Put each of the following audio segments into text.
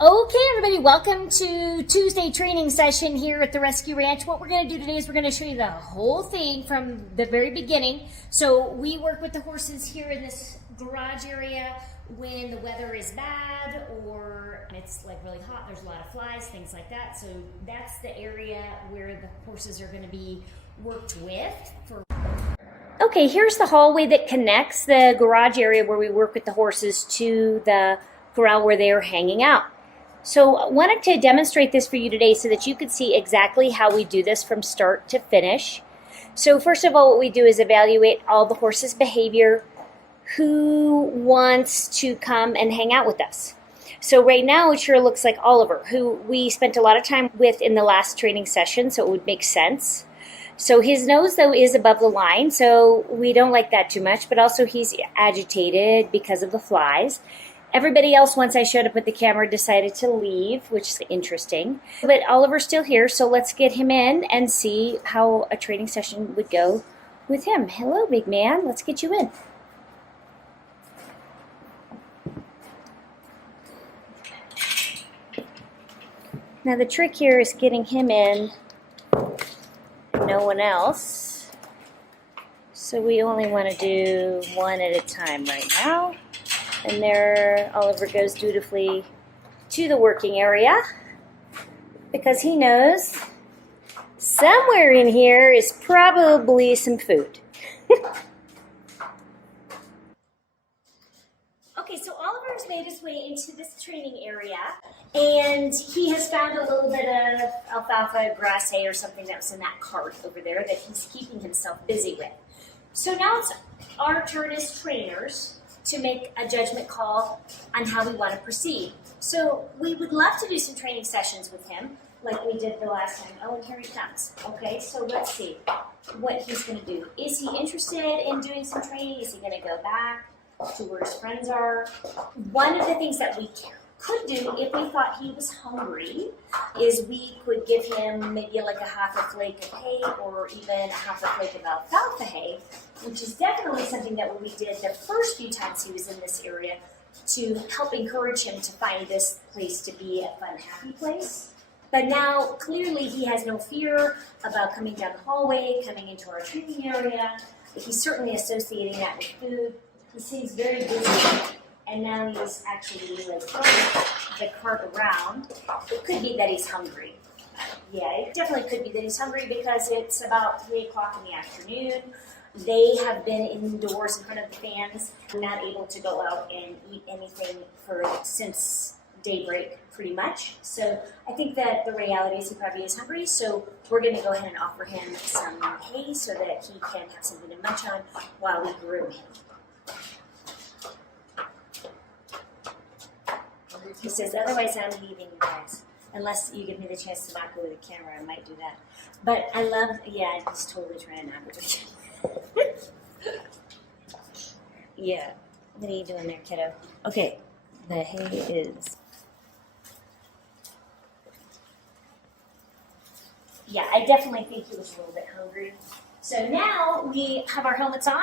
Okay, everybody, welcome to Tuesday training session here at the Rescue Ranch. What we're going to do today is we're going to show you the whole thing from the very beginning. So we work with the horses here in this garage area when the weather is bad or it's like really hot, there's a lot of flies, things like that. So that's the area where the horses are going to be worked with. Okay, here's the hallway that connects the garage area where we work with the horses to the corral where they are hanging out. So I wanted to demonstrate this for you today so that you could see exactly how we do this from start to finish. So first of all, what we do is evaluate all the horses' behavior, who wants to come and hang out with us. So right now it sure looks like Oliver, who we spent a lot of time with in the last training session, so it would make sense. So his nose, though, is above the line, so we don't like that too much, but also he's agitated because of the flies. Everybody else, once I showed up with the camera, decided to leave, which is interesting. But Oliver's still here, so let's get him in and see how a training session would go with him. Hello, big man. Let's get you in. Now the trick here is getting him in, no one else. So we only want to do one at a time right now. And there Oliver goes dutifully to the working area because he knows somewhere in here is probably some food. Okay, so Oliver's made his way into this training area and he has found a little bit of alfalfa, grass hay, or something that was in that cart over there that he's keeping himself busy with. So now it's our turn as trainers to make a judgment call on how we want to proceed. So we would love to do some training sessions with him like we did the last time. Oh, and here he comes. Okay, so let's see what he's going to do. Is he interested in doing some training? Is he going to go back to where his friends are? One of the things that we could do if we thought he was hungry is we could give him maybe like a half a flake of hay or even a half a flake of alfalfa hay, which is definitely something that we did the first few times he was in this area to help encourage him to find this place to be a fun, happy place. But now clearly he has no fear about coming down the hallway, coming into our training area. He's certainly associating that with food. He seems very busy. And now he's actually like throwing the cart around. It could be that he's hungry. Yeah, it definitely could be that he's hungry because it's about 3 o'clock in the afternoon. They have been indoors in front of the fans, not able to go out and eat anything since daybreak, pretty much. So I think that the reality is he probably is hungry. So we're going to go ahead and offer him some hay so that he can have something to munch on while we groom him. He says, otherwise I'm leaving you guys. Unless you give me the chance to not go with the camera, I might do that. But I love, yeah, he's totally trying to not go with the camera. Yeah. What are you doing there, kiddo? Okay. The hay is... Yeah, I definitely think he was a little bit hungry. So now we have our helmets on.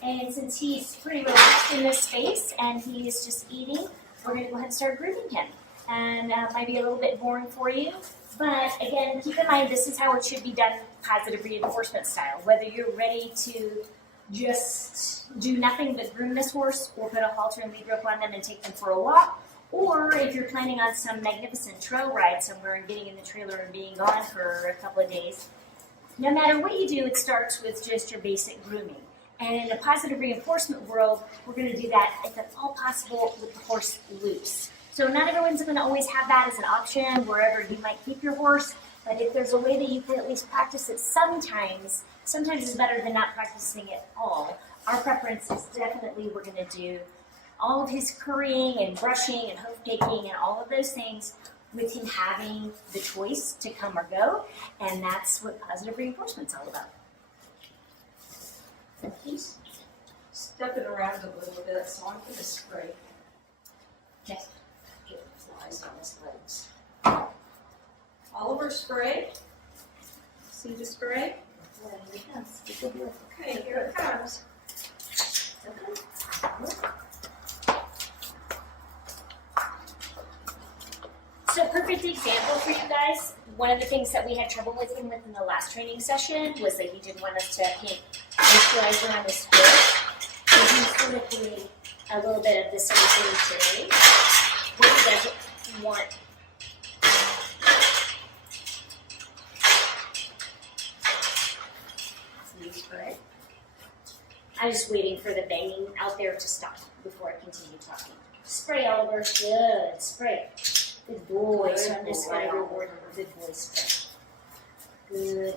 And since he's pretty relaxed in this space and he is just eating, we're going to go ahead and start grooming him. And it might be a little bit boring for you, but again, keep in mind this is how it should be done positive reinforcement style. Whether you're ready to just do nothing but groom this horse or put a halter and lead rope on them and take them for a walk, or if you're planning on some magnificent trail ride somewhere and getting in the trailer and being gone for a couple of days, no matter what you do, it starts with just your basic grooming. And in the positive reinforcement world, we're going to do that if at all possible with the horse loose. So not everyone's going to always have that as an option wherever you might keep your horse, but if there's a way that you can at least practice it sometimes it's better than not practicing it all. Our preference is definitely we're going to do all of his currying and brushing and hoof taking and all of those things with him having the choice to come or go, and that's what positive reinforcement's all about. He's stepping around a little bit, so I'm going to spray. Yes. Get flies on his legs. Oliver, spray. See the spray? There he comes. Okay, here it comes. perfect example for you guys. One of the things that we had trouble with him with in the last training session was that he didn't want us to paint moisturizer on his foot. So he's sort of doing a little bit of the same thing today. What he doesn't want. I'm just waiting for the banging out there to stop before I continue talking. Spray, Oliver. Good. Spray. Good boy. So I'm just going to reward him. Good boy, spray. Good.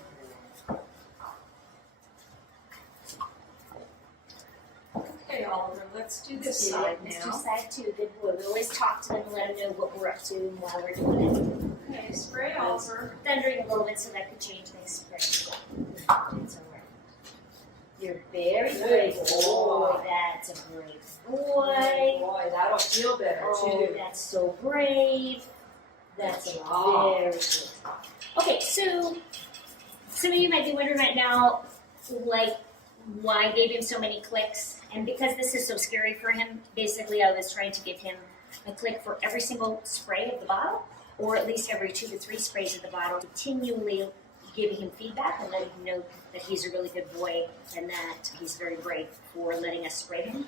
Okay, Oliver, let's do this Yeah, side let's now. do side two. Good boy. We always talk to them and let them know what we're up to and why we're doing it. Okay, spray, Oliver. Thundering a little bit so that could change things. Spray. It's all right. You're very brave boy. That's a brave boy. Boy, that'll feel better Oh, too. that's so brave. That's Good a job. very good. Okay, so some of you might be wondering right now, like, why I gave him so many clicks. And because this is so scary for him, basically I was trying to give him a click for every single spray of the bottle, or at least every 2 to 3 sprays of the bottle, continually giving him feedback and letting him know that he's a really good boy and that he's very brave for letting us spray him.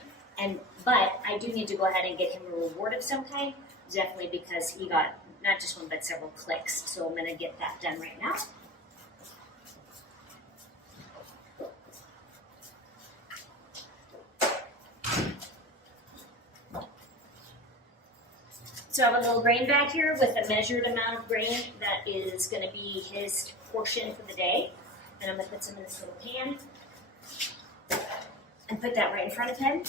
But I do need to go ahead and get him a reward of some kind, definitely because he got not just one but several clicks. So I'm going to get that done right now. So I have a little grain bag here with a measured amount of grain that is going to be his portion for the day. And I'm going to put some in this little pan and put that right in front of him.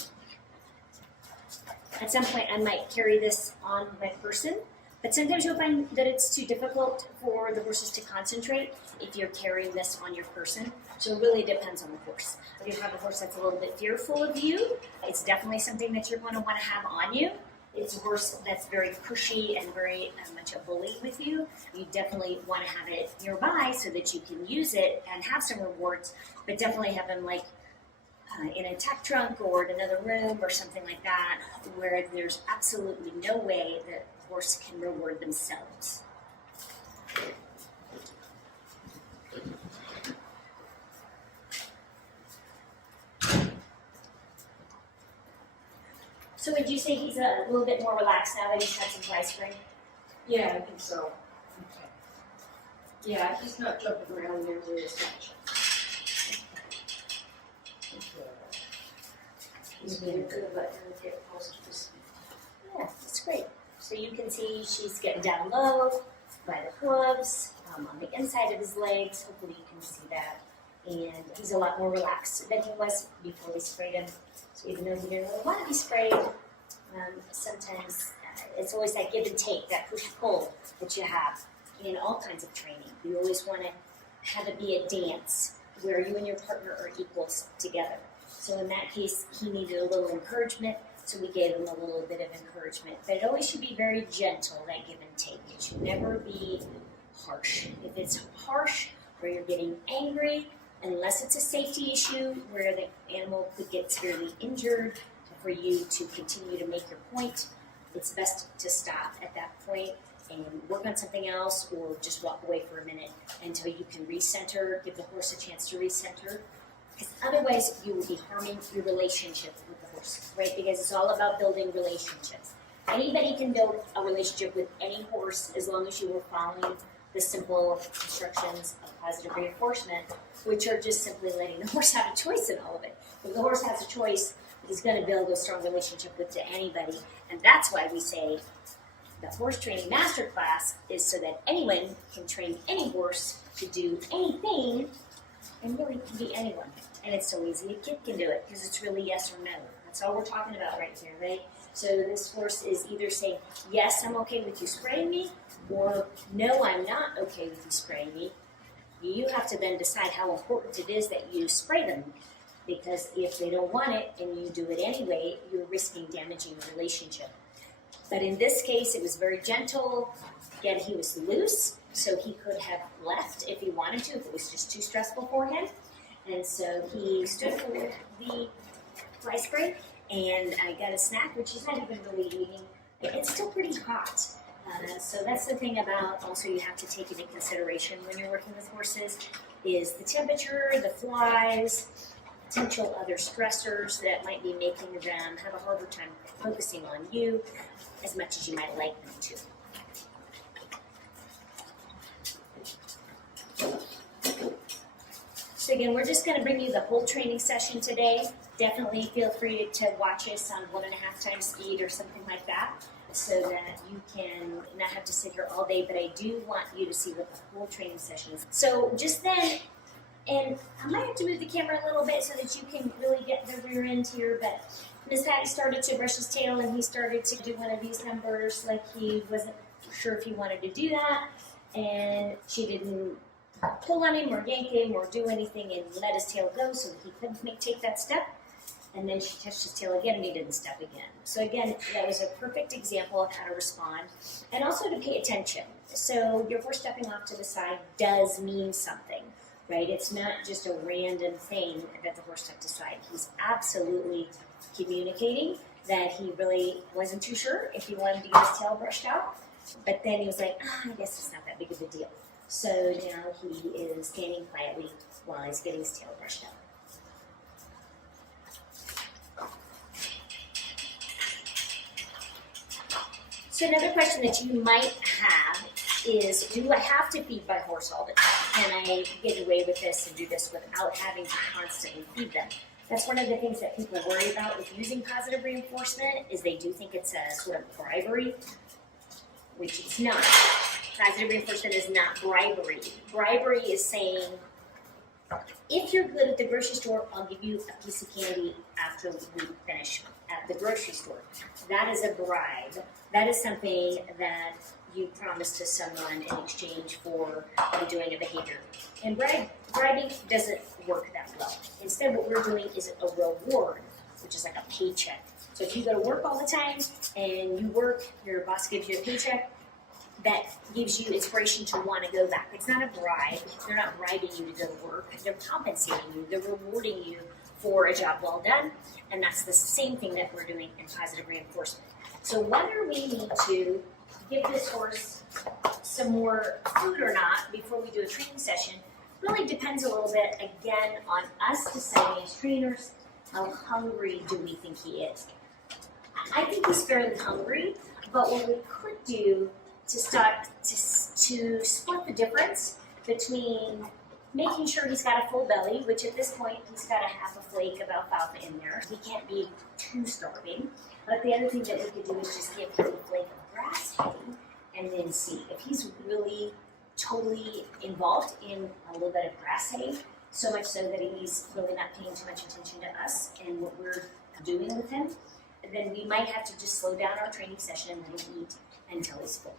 At some point I might carry this on my person, but sometimes you'll find that it's too difficult for the horses to concentrate if you're carrying this on your person. So it really depends on the horse. If you have a horse that's a little bit fearful of you, it's definitely something that you're going to want to have on you. It's a horse that's very pushy and very much a bully with you. You definitely want to have it nearby so that you can use it and have some rewards, but definitely have him like in a tack trunk or in another room or something like that, where there's absolutely no way that the horse can reward themselves. So would you say he's a little bit more relaxed now that he's had some dry spray? Yeah, I think so. Okay. Yeah, he's not jumping around nearly as much. He's being good about get close to the seat. Yeah, that's great. So you can see she's getting down low by the hooves, on the inside of his legs. Hopefully you can see that. And he's a lot more relaxed than he was before we sprayed him. So even though he didn't really want to be sprayed, sometimes it's always that give and take, that push-pull that you have in all kinds of training. You always want to have it be a dance where you and your partner are equals together. So in that case, he needed a little encouragement, so we gave him a little bit of encouragement. But it always should be very gentle, that give and take. It should never be harsh. If it's harsh, where you're getting angry, unless it's a safety issue where the animal could get severely injured, for you to continue to make your point, it's best to stop at that point and work on something else, or just walk away for a minute until you can recenter, give the horse a chance to recenter. Because otherwise you will be harming your relationship with the horse, right? Because it's all about building relationships. Anybody can build a relationship with any horse as long as you are following the simple instructions of positive reinforcement, which are just simply letting the horse have a choice in all of it. If the horse has a choice, he's going to build a strong relationship with anybody. And that's why we say the horse training masterclass is so that anyone can train any horse to do anything, and really can be anyone. And it's so easy, a kid can do it, because it's really yes or no. That's all we're talking about right here, right? So this horse is either saying, yes, I'm okay with you spraying me, or no, I'm not okay with you spraying me. You have to then decide how important it is that you spray them. Because if they don't want it and you do it anyway, you're risking damaging the relationship. But in this case, it was very gentle. Again, he was loose, so he could have left if he wanted to, if it was just too stressful for him. And so he stood for the fly spray, and I got a snack, which he's not even really eating. It's still pretty hot. So that's the thing about also you have to take into consideration when you're working with horses is the temperature, the flies, potential other stressors that might be making them have a harder time focusing on you as much as you might like them to. So again, we're just going to bring you the whole training session today. Definitely feel free to watch us on 1.5 times speed or something like that so that you can not have to sit here all day, but I do want you to see what the whole training session is. So just then, and I might have to move the camera a little bit so that you can really get the rear end here, but Miss Patty started to brush his tail and he started to do one of these numbers like he wasn't sure if he wanted to do that, and she didn't pull on him or yank him or do anything and let his tail go so that he couldn't take that step. And then she touched his tail again and he didn't step again. So again, that was a perfect example of how to respond and also to pay attention. So your horse stepping off to the side does mean something, right? It's not just a random thing that the horse stepped aside. He's absolutely communicating that he really wasn't too sure if he wanted to get his tail brushed out. But then he was like, I guess it's not that big of a deal. So now he is standing quietly while he's getting his tail brushed out. So another question that you might have is, do I have to feed my horse all the time? Can I get away with this and do this without having to constantly feed them? That's one of the things that people worry about with using positive reinforcement is they do think it's a sort of bribery, which it's not. Positive reinforcement is not bribery. Bribery is saying, if you're good at the grocery store, I'll give you a piece of candy after we finish at the grocery store. That is a bribe. That is something that you promise to someone in exchange for doing a behavior. And bribing doesn't work that well. Instead, what we're doing is a reward, which is like a paycheck. So if you go to work all the time and you work, your boss gives you a paycheck, that gives you inspiration to want to go back. It's not a bribe. They're not bribing you to go to work. They're compensating you. They're rewarding you for a job well done. And that's the same thing that we're doing in positive reinforcement. So whether we need to give this horse some more food or not before we do a training session really depends a little bit, again, on us deciding as trainers, how hungry do we think he is. I think he's fairly hungry, but what we could do to start to split the difference between making sure he's got a full belly, which at this point he's got a half a flake of alfalfa in there. He can't be too starving. But the other thing that we could do is just give him a flake of grass hay and then see if he's really totally involved in a little bit of grass hay, so much so that he's really not paying too much attention to us and what we're doing with him. And then we might have to just slow down our training session and let him eat until he's full.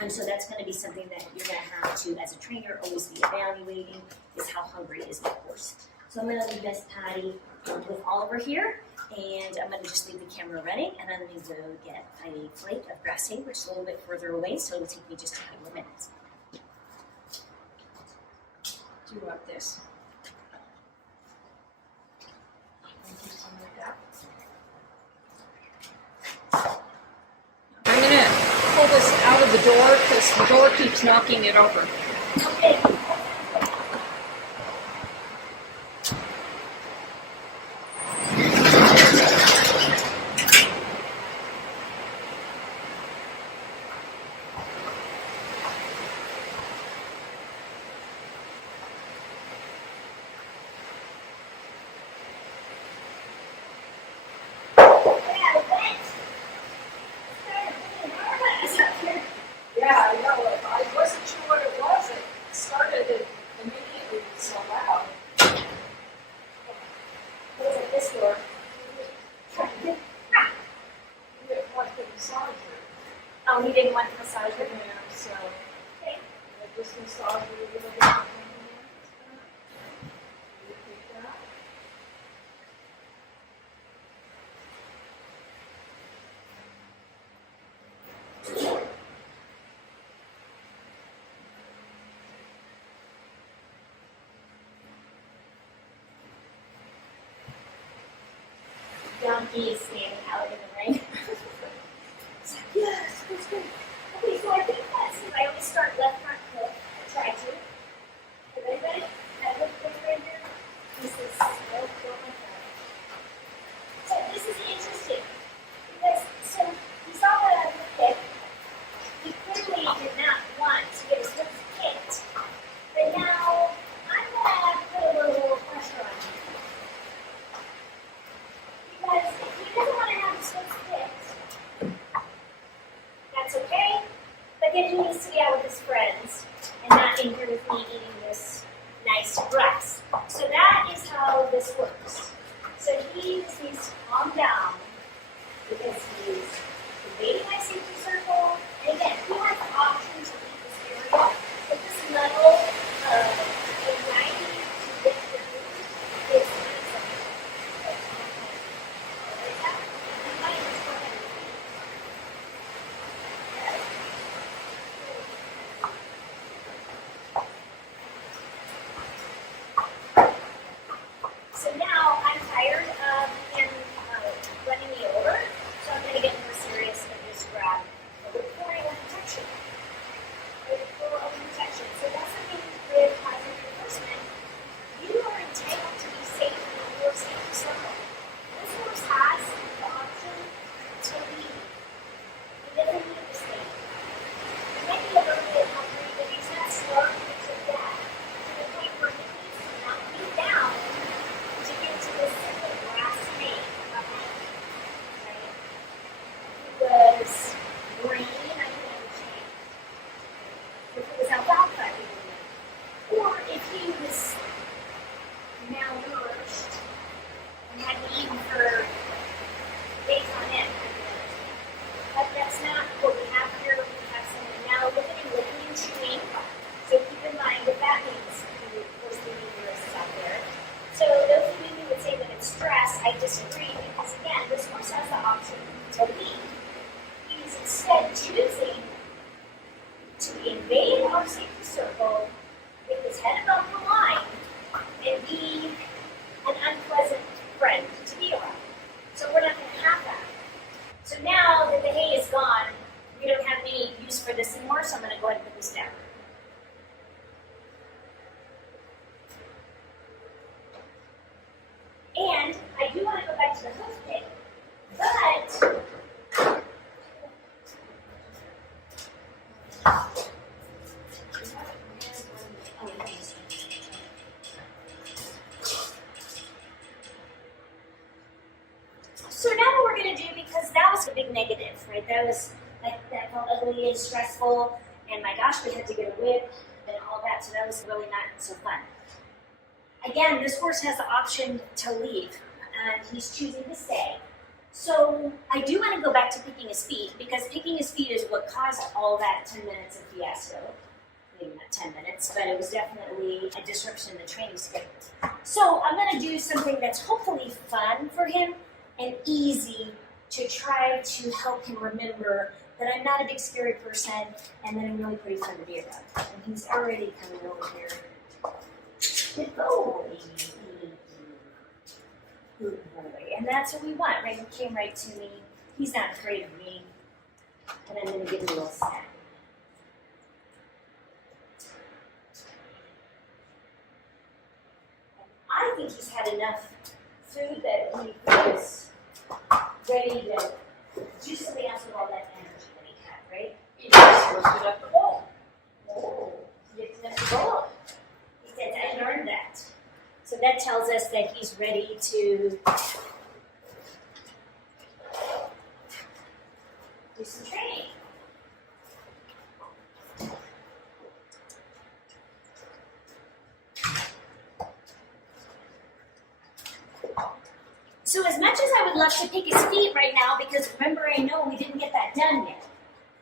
And so that's going to be something that you're going to have to, as a trainer, always be evaluating is how hungry is my horse. So I'm going to leave Miss Patty with Oliver here, and I'm going to just leave the camera running, and I'm going to go get a flake of grass hay, which is a little bit further away, so it'll take me just a couple of minutes. Do you want this? I'm going to pull this out of the door because the door keeps knocking it over. Okay. Yeah, I know. I wasn't sure what it was. It started immediately so loud. What is it, this door? You didn't want the massager. Oh, he didn't want the massager? Yeah, so Okay. I just massaged it a little bit. You take that. Donkey is standing out in the rain. Yes, that's good. nice grass. So that is how this works. So he just needs to calm down because he's invading my safety circle. And again, he has the option to leave this area, but this level of anxiety to get the food is so now I'm tired of him running me over, so I'm going to get more serious and just grab a pouring of protection. So that's something with positive reinforcement. You are entitled to be safe in your safety circle. This horse has the option to leave. He doesn't need to stay. He might be a little bit hungry, but he's not starving to death to the point where he needs to knock me down to get to this simple grass main behind me. Right? If it was green, I could understand. If it was alfalfa, I would know. Or if he was malnourished and hadn't eaten for days on end, I would understand. But that's not what we have here. We have someone now look at him licking and chewing. So keep in mind what that means for the horse behaviorists out there. So those of you who would say that it's stress, I disagree because again, this horse has the option to leave. He's instead choosing to invade our safety circle with his head above the line and be an unpleasant friend to be around. So we're not going to have that. So now that the hay is gone, we don't have any use for this anymore, so I'm going to go ahead and put this down. And I do want to go back to the hoof pick, but so now what we're going to do, because that was a big negative, right? That felt ugly and stressful, and my gosh, we had to get a whip and all that, so that was really not so fun. Again, this horse has the option to leave, and he's choosing to stay. So I do want to go back to picking his feet, because picking his feet is what caused all that 10 minutes of fiasco. Maybe not 10 minutes, but it was definitely a disruption in the training schedule. So I'm going to do something that's hopefully fun for him and easy to try to help him remember that I'm not a big scary person and that I'm really pretty fun to be around. And he's already coming over here. Good boy. Good boy. And that's what we want, right? He came right to me. He's not afraid of me. And I'm going to give him a little snack. I think he's had enough food that he was ready to do something else with all that energy that he had, right? He just lifted up the bowl. Oh, lifted up the bowl. He said, I learned that. So that tells us that he's ready to do some training. So as much as I would love to pick his feet right now, because remember, I know we didn't get that done yet,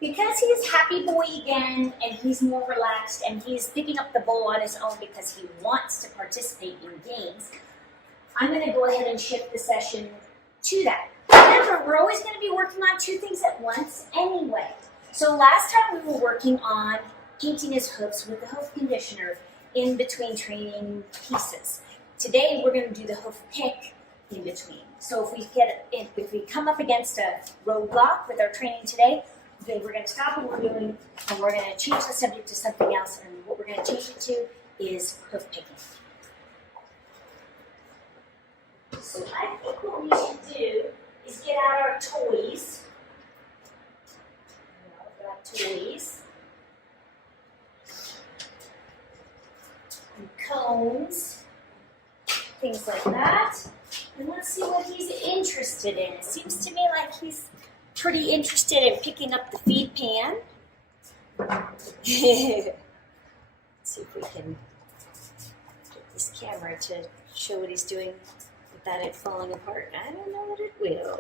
because he's happy boy again and he's more relaxed and he's picking up the bowl on his own because he wants to participate in games, I'm going to go ahead and shift the session to that. Remember, we're always going to be working on two things at once anyway. So last time we were working on painting his hoofs with the hoof conditioner in between training pieces. Today we're going to do the hoof pick in between. So if we come up against a roadblock with our training today, then we're going to stop what we're doing and we're going to change the subject to something else, and what we're going to change it to is hoof picking. So I think what we should do is get out our toys. We've got toys and cones, things like that. And let's see what he's interested in. It seems to me like he's pretty interested in picking up the feed pan. Let's see if we can this camera to show what he's doing without it falling apart. I don't know that it will.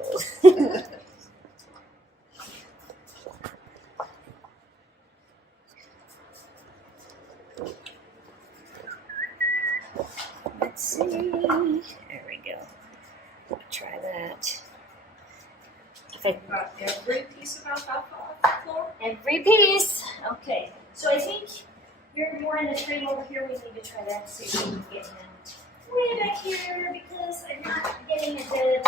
Let's see. There we go. Try that. Every piece of alfalfa off the floor? Every piece. Okay. So I think you're more in the frame over here. We need to try that so you can get him way back here because I'm not getting a good.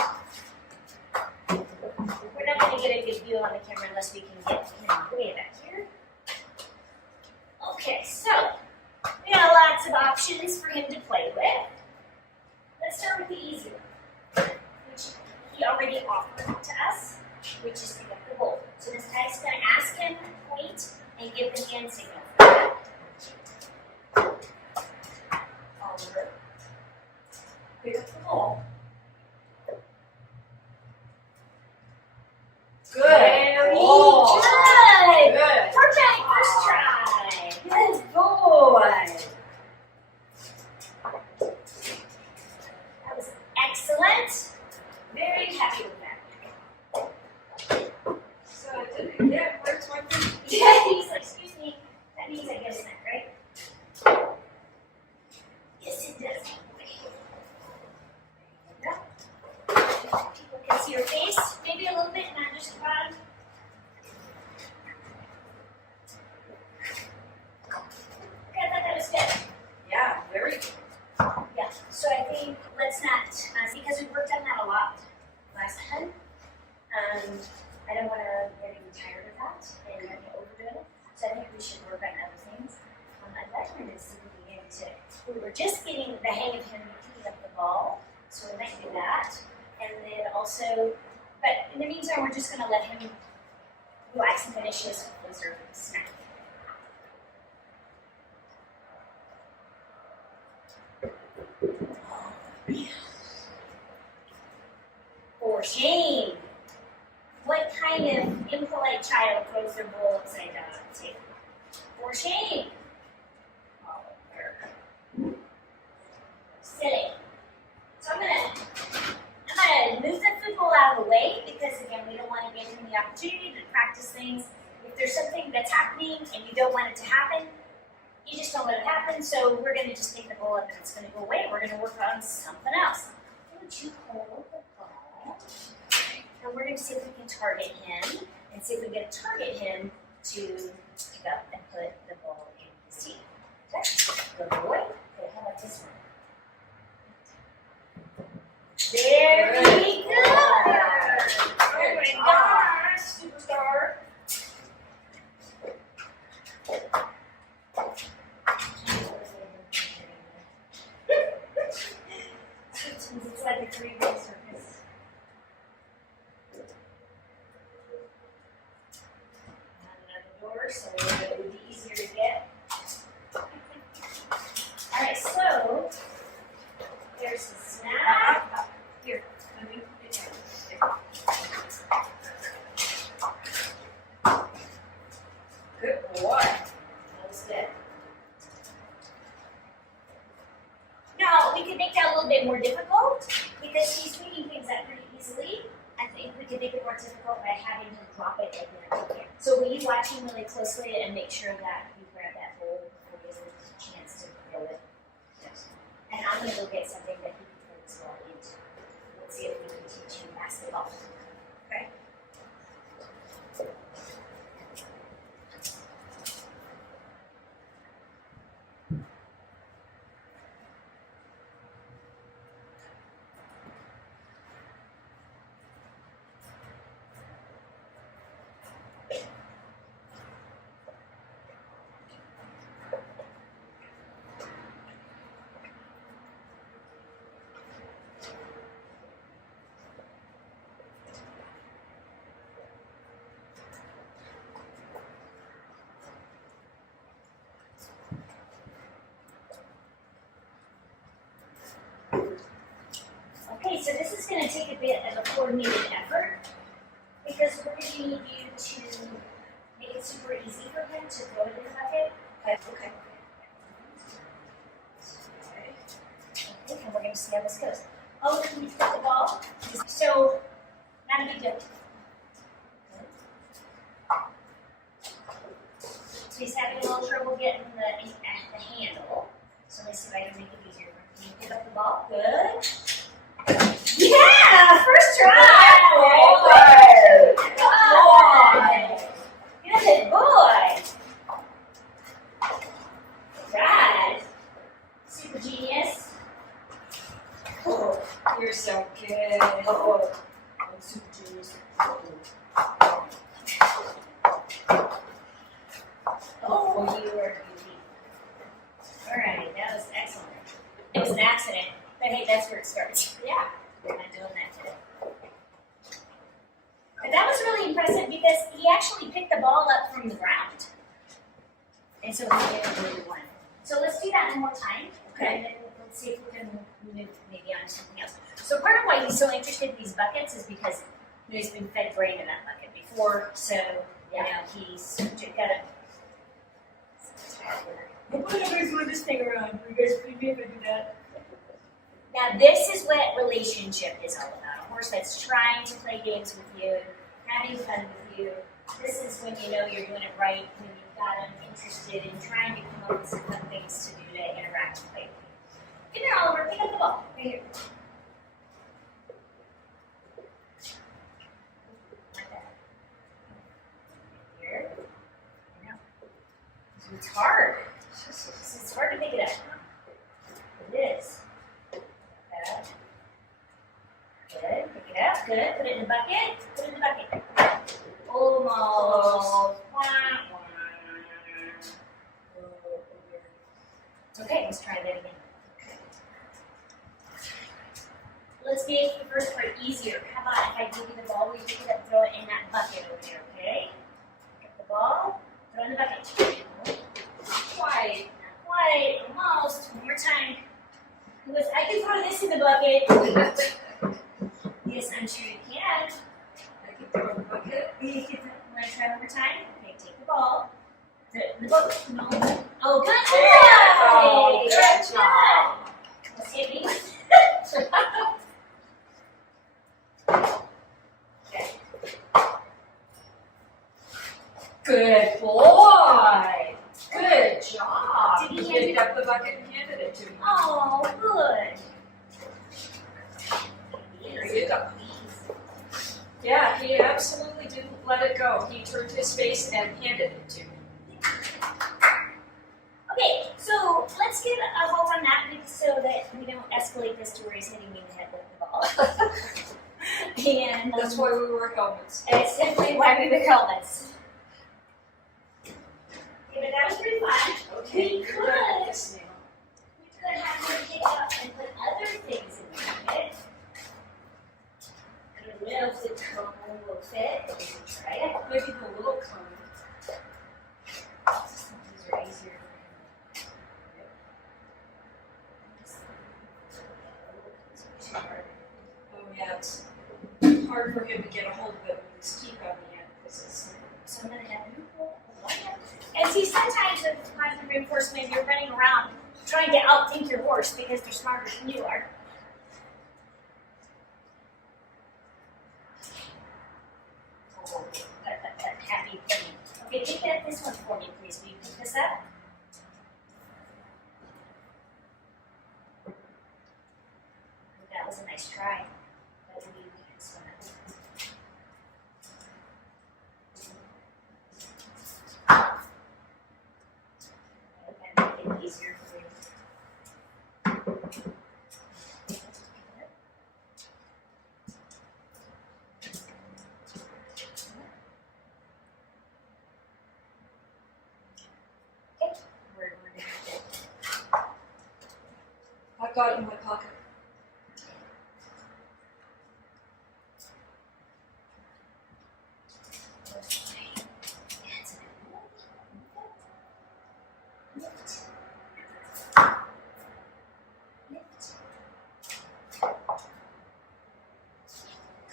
We're not going to get a good view on the camera unless we can get him way back here. Okay, so we got lots of options for him to play with. Let's start with the easy one, which he already offered to us, which is pick up the bowl. So this guy's going to ask him, point, and give the hand signal. Oliver, pick up the bowl. Good. Very Oh, good. good. Perfect. First try. Good boy. That was excellent. Very happy with that. So I didn't get, where's my thing? Yeah, he's like, excuse me. That means I get a snack, right? Yes, it does. People can see your face, maybe a little bit, not just the bottom. Okay, I thought that was good. Yeah, very good. Yeah, so I think let's not, because we worked on that a lot last time. I don't want to get even tired of that and not get overdo it. So I think we should work on other things. I'd like him to see begin to, we were just getting the hang of him picking up the ball, so we might do that. And then also, but in the meantime, we're just going to let him relax and finish his blizzard snack. For shame. What kind of impolite child throws their bowl upside down on the table? For shame. Oliver. Sitting. So I'm gonna move the food bowl out of the way because again we don't want to give him the opportunity to practice things. If there's something that's happening and you don't want it to happen, you just don't let it happen. So we're gonna just take the bowl up and it's gonna go away. We're gonna work on something else. Would you hold the ball? And we're gonna see if we can target him and see if we can target him to pick up and put the ball in his teeth. Okay, good boy. Okay, how about this one? Very good! Oh my gosh, superstar! It's like a 3-way circus. Another door, so it would be easier to get. Alright, so there's the snack. Here, let me put it down. Good boy. That was good. Now, we could make that a little bit more difficult because he's picking things up pretty easily. I think we could make it more difficult by having him drop it like that here. So will you watch him really closely and make sure that you grab that bowl before he has a chance to throw it? Yes. And I'm going to go get something that he can throw his ball into. Let's see if we can teach him basketball. Okay? Okay, so this is going to take a bit of a coordinated effort because we're going to need you to make it super easy for him to throw it in the bucket. Okay. Okay. stick and we're going to see how this goes. Oh, can you put the ball? So, not a big deal. So he's having a little trouble getting the handle. So let's see if I can make it easier. Can you pick up the ball? Good. Yeah! First try! Good boy! Good boy! Good. Super genius. Oh, you're so good. Oh, I'm super genius. Oh, you were beauty. Alright, that was excellent. It was an accident, but hey, that's where it starts. Yeah. We're not doing that today. But that was really impressive because he actually picked the ball up from the ground. And so he did really one. So let's do that one more time. Okay. And then let's see if we can move maybe on to something else. So part of why he's so interested in these buckets is because he's been fed grain in that bucket before. So, you know, he's got a... Why do you guys move this thing around? Will you guys please me if I do that? Now, this is what relationship is all about. A horse that's trying to play games with you, having fun with you. This is when you know you're doing it right, when you've got them interested in trying to come up with some fun things to do to interact and play with you. Come here, Oliver, pick up the ball. Right here. Like that. Here. You know. It's hard. It's hard to pick it up. It is. Good. Pick it up. Good. Put it in the bucket. Put it in the bucket. Almost. Okay, let's try that again. Let's make the first part easier. How about if I give you the ball, will you pick it up and throw it in that bucket over there, okay? Pick up the ball, throw it in the bucket. Quite. Not quite. Almost. One more time. I can throw this in the bucket. Yes, I'm sure you can. I can throw in the bucket. Want to try one more time? Okay, take the ball. Put it in the bucket. No. Oh, good job! Oh, good job. Let's see it me. Okay. Good boy. Good job. Did he You picked up the bucket and handed it to me. Oh, good. There you go. Yeah, he absolutely didn't let it go. He turned his face and handed it to me. Okay, so let's get a hold on that so that we don't escalate this to where he's hitting me in the head with the ball. And That's why we wear helmets. it's definitely why we wear helmets. Okay, but that was pretty fun. Okay, We you're good at could this now. have him pick up and put other things in the bucket. I don't know if the cone will fit, but we can try it. Maybe the little cone. These are easier. Oh yeah, it's hard for him to get a hold of it with his teeth on the end. So I'm going to have you pull one up. And see, sometimes with positive reinforcement, you're running around trying to outthink your horse because they're smarter than you are. Oh, that happy thing. Okay, pick up this one for me, please. Will you pick this up? That was a nice try. That would be this one. Okay, make it easier for you. Okay, we're gonna get I've got it in my pocket.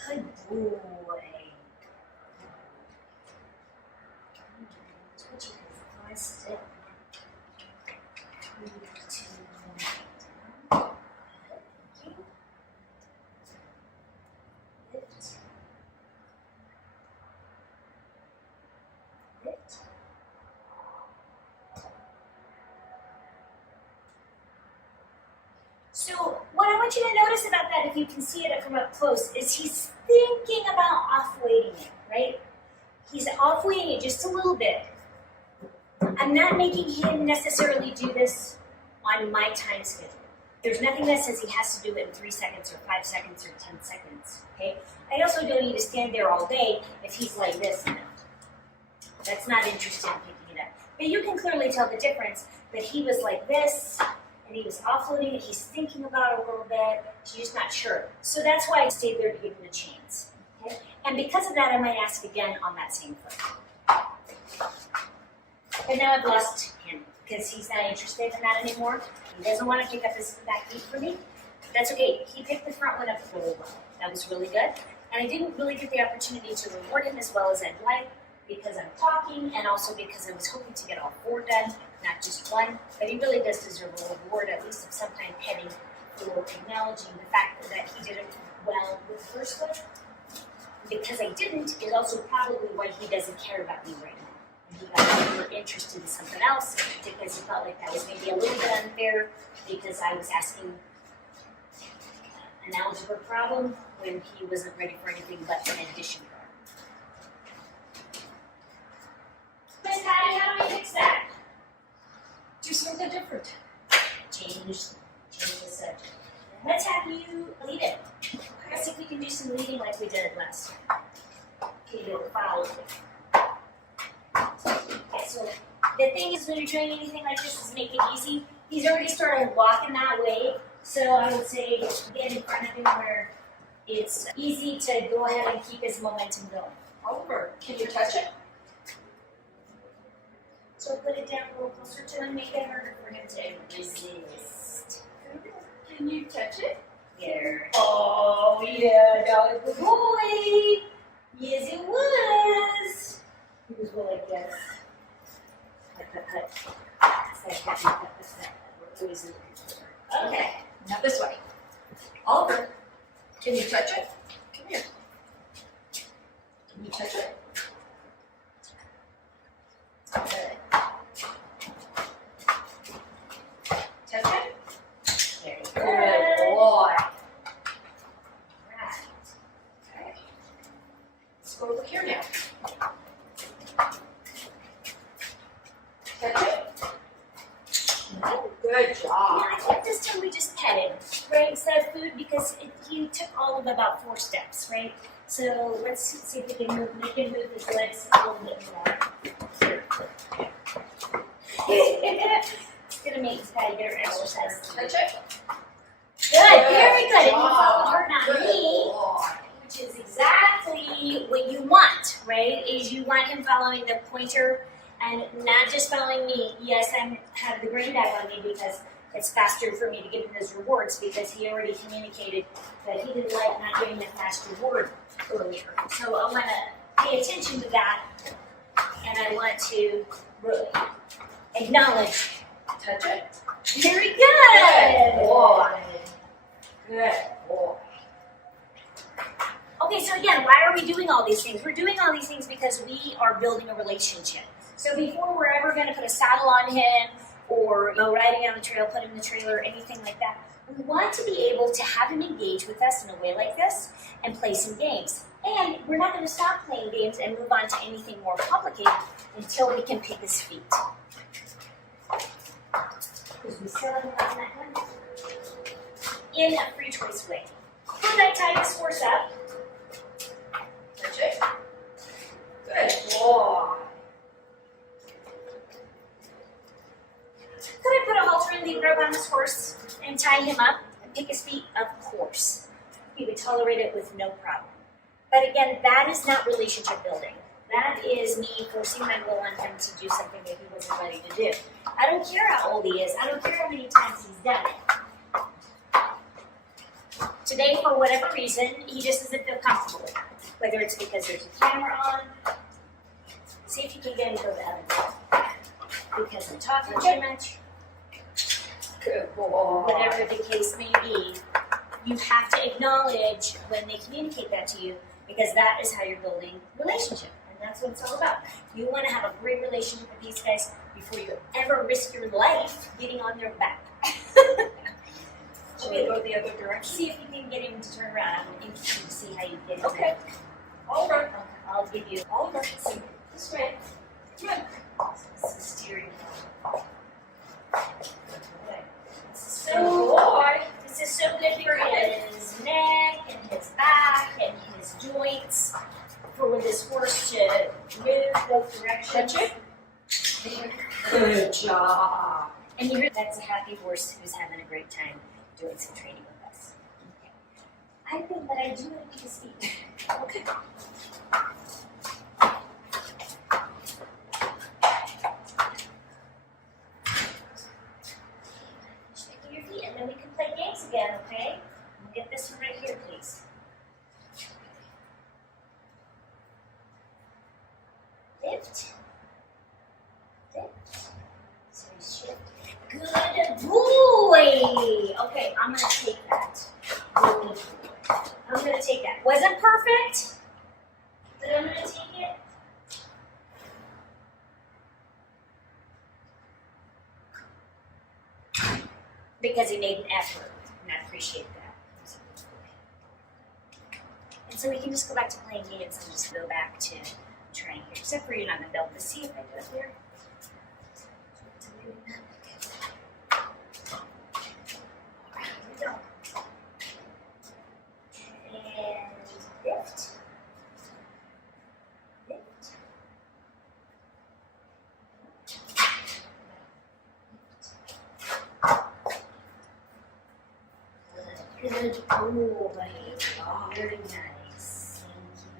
Good boy. So what I want you to notice about that, if you can see it from up close, is he's thinking about off-weighting it, right? He's off-weighting it just a little bit. I'm not making him necessarily do this on my time schedule. There's nothing that says he has to do it in 3 seconds or 5 seconds or 10 seconds, okay? I also don't need to stand there all day if he's like this now. That's not interested in picking it up. But you can clearly tell the difference that he was like this, and he was offloading it. He's thinking about it a little bit. He's just not sure. So that's why I stayed there to give him a chance. Okay? And because of that, I might ask again on that same foot. But now I've lost him because he's not interested in that anymore. He doesn't want to pick up his back feet for me. That's okay. He picked the front one up really well. That was really good. And I didn't really get the opportunity to reward him as well as I'd like because I'm talking and also because I was hoping to get all 4 done, not just 1. But he really does deserve a reward, at least of some kind, petting for acknowledging the fact that he did it well with the first foot. Because I didn't is also probably why he doesn't care about me right now. He got more interested in something else because he felt like that was maybe a little bit unfair because I was asking an algebra problem when he wasn't ready for anything but an addition problem. Miss Patty, how do we fix that? Do something different. Change the subject. Let's have you lead it. Let's see if we can do some leading like we did last time. Okay, you'll follow it. Okay, so the thing is when you're doing anything like this is make it easy. He's already started walking that way, so I would say get in front of him where it's easy to go ahead and keep his momentum going. Oliver, can you touch it? So put it down a little closer to him, make it harder for him to resist. Can you touch it? There. Oh, yeah, that was Good boy! Yes, it was! He was really like this. Okay. Now this way. Oliver, can you touch it? Come here. Can you touch it? Good. Touch it? Very Good good. boy. Right. Okay. Let's go over here now. Touch it? Good job. Yeah, I think this time we just pet him, right, instead of food because he took all of about 4 steps, right? So let's see if we can make him move his legs a little bit more. It's gonna make his patty better exercise. Touch it? Good, very good. And you job. followed her, not Good me, boy. which is exactly what you want, right? Is you want him following the pointer and not just following me. Yes, I have the green bag on me because it's faster for me to give him those rewards because he already communicated that he didn't like not getting the fast reward earlier. So I want to pay attention to that, and I want to really acknowledge. Touch it? Very Good good. boy. Good boy. Okay, so again, why are we doing all these things? We're doing all these things because we are building a relationship. So before we're ever going to put a saddle on him or go riding on the trail, put him in the trailer, or anything like that, we want to be able to have him engage with us in a way like this and play some games. And we're not going to stop playing games and move on to anything more complicated until we can pick his feet. Because we still haven't gotten that done. In a free choice way. Could I tie this horse up? Touch it? Good boy. Could I put a halter and lead rope on this horse and tie him up and pick his feet? Of course. He would tolerate it with no problem. But again, that is not relationship building. That is me forcing my will on him to do something that he wasn't ready to do. I don't care how old he is. I don't care how many times he's done it. Today, for whatever reason, he just doesn't feel comfortable with it. Whether it's because there's a camera on. See if you can get him to go the other way. Because I'm talking too much. Good boy. Whatever the case may be, you have to acknowledge when they communicate that to you because that is how you're building relationship. And that's what it's all about. You want to have a great relationship with these guys before you ever risk your life getting on their back. So see if you can get him to turn around. I'm interested to see how you get him. Okay. Oliver. Okay, I'll give you Oliver. This way. Come on. this is steering wheel. Okay. This Good boy. is so good for his neck and his back and his joints for this horse to move both directions. Touch it. Good job. And you hear that's a happy horse who's having a great time doing some training with us. Okay. I think that I do want you to speak. Okay. Shaking your feet, and then we can play games again, okay? We'll get this one right here, please. Lift. Lift. So you shift. Good boy! Okay, I'm gonna take that. I'm gonna take that. Wasn't perfect, but I'm gonna take it. Because he made an effort, and I appreciate that. And so we can just go back to playing games and just go back to trying here. Except for you're not gonna be able to see if I do it here. Alright, here we go. And lift. Lift. Good boy. Very nice. Thank you.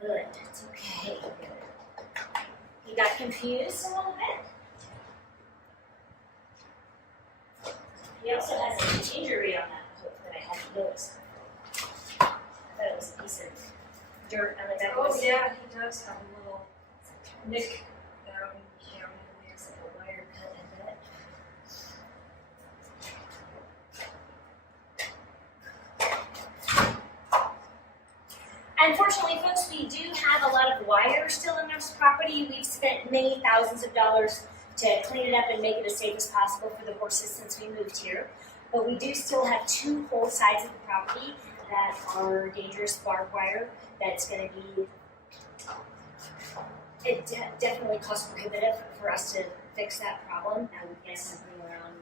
Good. It's okay. You got confused a little bit? He also has an injury on that hook that I hadn't noticed. I thought it was a piece of dirt on the back of his Yeah, he does have a little nick down here. It's like a wire cut, I bet. Unfortunately, folks, we do have a lot of wire still in this property. We've spent many thousands of dollars to clean it up and make it as safe as possible for the horses since we moved here. But we do still have two whole sides of the property that are dangerous barbed wire that's going to be definitely cost prohibitive for us to fix that problem. I would guess something around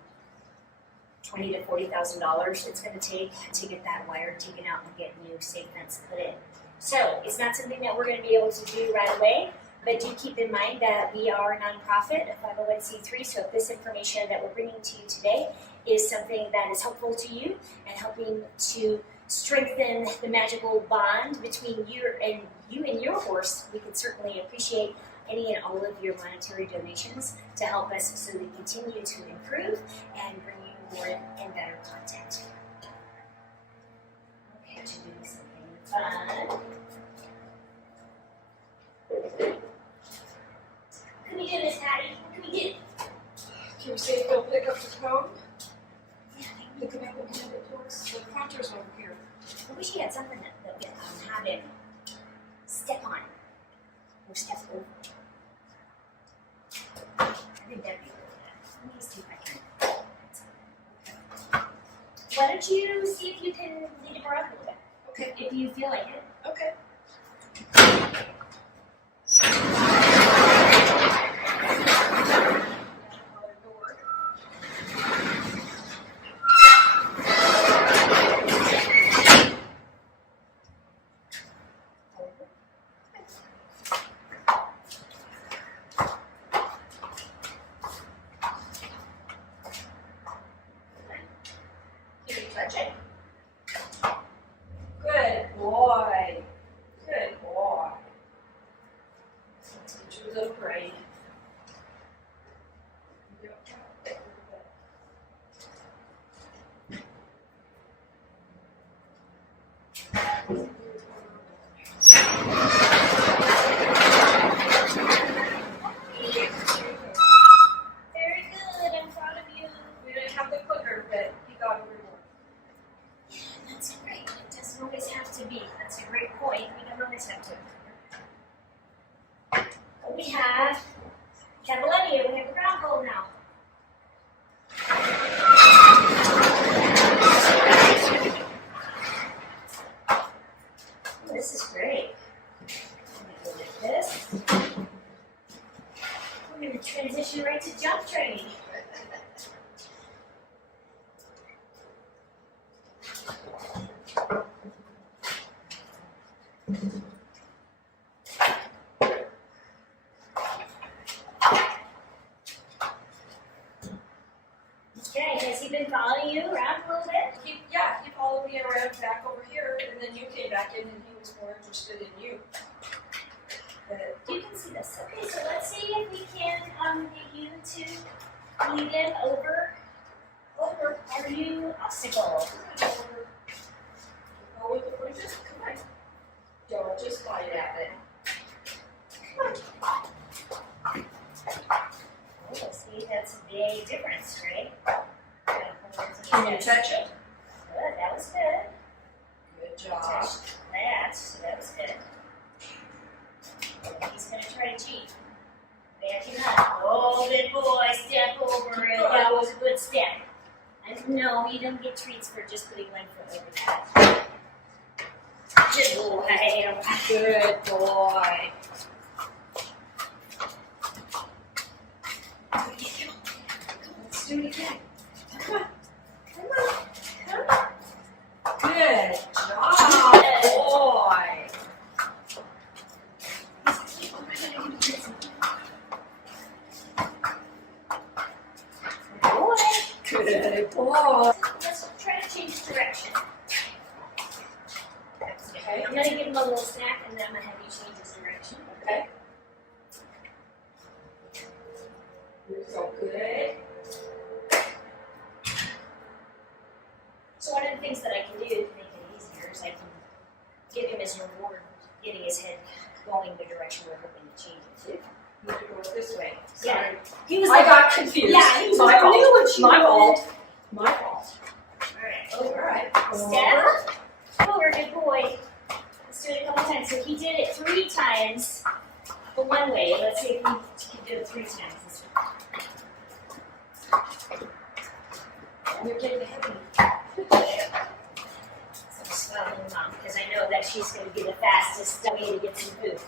$20,000 to $40,000 it's going to take to get that wire taken out and get new safe fence put in. So it's not something that we're going to be able to do right away, but do keep in mind that we are a nonprofit, a 501c3, so if this information that we're bringing to you today is something that is helpful to you and helping to strengthen the magical bond between you and your horse, we could certainly appreciate any and all of your monetary donations to help us so we continue to improve and bring you more and better content. Okay, to do something fun. What can we do, Miss Patty? What can we do? Can you see if they'll pick up the cone? Yeah, pick it up and hand it to us. The counter's over here. I wish he had something that we have him step on or step over. I think that'd be really good. Let me see if I can. Why don't you see if you can lead it around a little bit? Okay. If you feel like it. Okay. Can you touch it? Good boy. Cavaletti, we have a ground goal now. Oh, this is great. Go like this. We're going to transition right to jump training. Okay, has he been following you around a little bit? He followed me around back over here, and then you came back in, and he was more interested in you. But You can see this. Okay, so let's see if we can get you to lead him over our new obstacle. Oh, with the bushes, come on. Don't just bite at it. Oh, see, that's a big difference, right? Can you touch it? Good, that was good. Good job. Touched that, so that was good. He's going to try to cheat. Back him up. Oh, good boy, step over it. That was a good step. And no, you don't get treats for just putting one foot over that. Good boy. Good boy. Let's do it again. Come on. Come on. Come on. Good job, boy. Boy. Good boy. Let's try to change direction. Okay. I'm going to give him a little snack and then I'm going to have you change his direction. Okay. You're so good. So one of the things that I can do to make it easier is I can give him his reward, getting his head going the direction we're hoping to change it to. You have to go this way. Yeah. Sorry. He was I like, got confused. yeah, he was My like, I fault. knew what she My wanted. fault. My fault. All right, All right. step over, good boy. Let's do it a couple times. So he did it 3 times the one way. Let's see if we can do it 3 times this way. You're getting heavy. So I'm swallowing mom because I know that she's going to be the fastest way to get some food.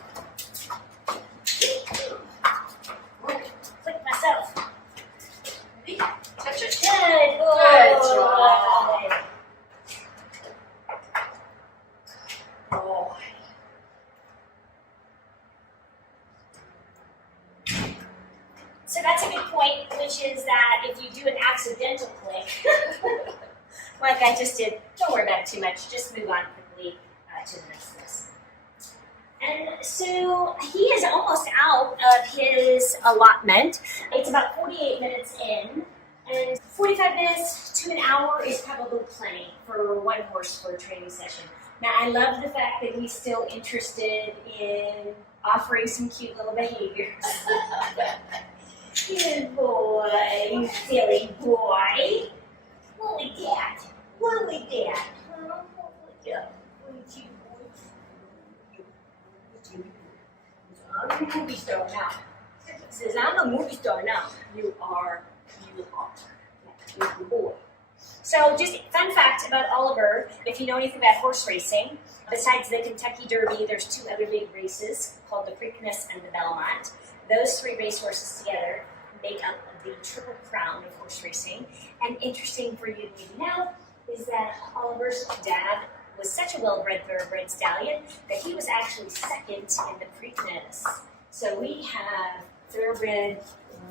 Click myself. Ready? Touch it. Good boy. Good job. Boy. So that's a good point, which is that if you do an accidental click, like I just did, don't worry about it too much. Just move on quickly to the next list. And so he is almost out of his allotment. It's about 48 minutes in, and 45 minutes to an hour is probably plenty for one horse for a training session. Now, I love the fact that he's still interested in offering some cute little behaviors. Good boy, you silly boy. What was that? What was that? Huh? What was that? What did you I'm a movie star now. He says, I'm a movie star now. You are. You're a boy. So just fun fact about Oliver, if you know anything about horse racing, besides the Kentucky Derby, there's 2 other big races called the Preakness and the Belmont. Those 3 racehorses together make up the Triple Crown of horse racing. And interesting for you to maybe know is that Oliver's dad was such a well-bred thoroughbred stallion that he was actually second in the Preakness. So we have thoroughbred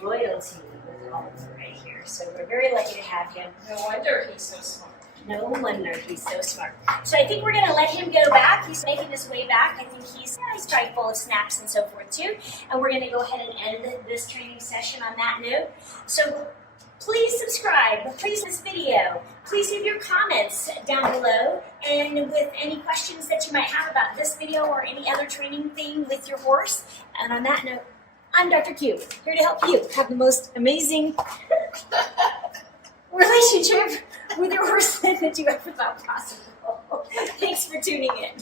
royalty with Oliver right here. So we're very lucky to have him. No wonder he's so smart. No wonder he's so smart. So I think we're going to let him go back. He's making his way back. I think he's probably full of snaps and so forth too. And we're going to go ahead and end this training session on that note. So please subscribe. Please this video. Please leave your comments down below. And with any questions that you might have about this video or any other training thing with your horse. And on that note, I'm Dr. Q, here to help you have the most amazing relationship with your horse that you ever thought possible. Thanks for tuning in.